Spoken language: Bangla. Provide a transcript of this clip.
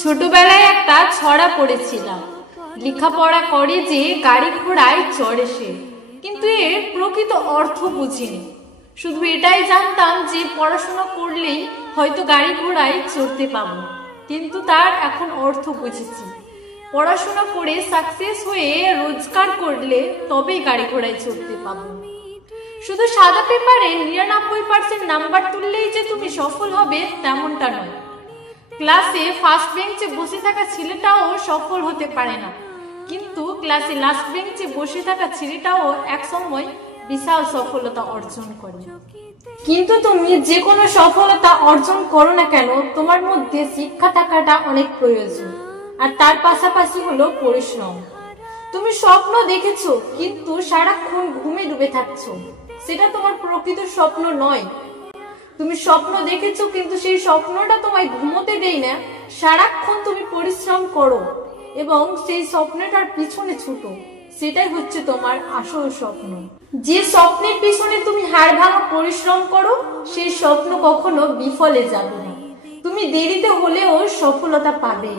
ছোটবেলায় একটা ছড়া পড়েছিলাম, লেখাপড়া করে যে গাড়ি ঘোড়ায় চড়ে সে, কিন্তু এর প্রকৃত অর্থ বুঝিনি। শুধু এটাই জানতাম যে পড়াশোনা করলেই হয়তো গাড়ি ঘোড়ায় চড়তে পাবো, কিন্তু তার এখন অর্থ বুঝেছি। পড়াশোনা করে সাকসেস হয়ে রোজগার করলে তবেই গাড়ি ঘোড়ায় চড়তে পাবো। শুধু সাদা পেপারে 99% নাম্বার তুললেই যে তুমি সফল হবে তেমনটা নয়। ক্লাসে ফার্স্ট বেঞ্চে বসে থাকা ছেলেটাও সফল হতে পারে না, কিন্তু ক্লাসে লাস্ট বেঞ্চে বসে থাকা ছেলেটাও একসময় বিশাল সফলতা অর্জন করে। কিন্তু তুমি যে কোনো সফলতা অর্জন করো না কেন, তোমার মধ্যে শিক্ষা থাকাটা অনেক প্রয়োজন, আর তার পাশাপাশি হলো পরিশ্রম। তুমি স্বপ্ন দেখেছো কিন্তু সারাক্ষণ ঘুমে ডুবে থাকছো, সেটা তোমার প্রকৃত স্বপ্ন নয়। তুমি স্বপ্ন দেখেছো কিন্তু সেই স্বপ্নটা তোমায় ঘুমোতে দেয় না, সারাক্ষণ তুমি পরিশ্রম করো এবং সেই স্বপ্নটার পিছনে ছুটো, সেটাই হচ্ছে তোমার আসল স্বপ্ন। যে স্বপ্নের পিছনে তুমি হাড় ভাঙা পরিশ্রম করো, সেই স্বপ্ন কখনো বিফলে যাবে না। তুমি দেরিতে হলেও সফলতা পাবে।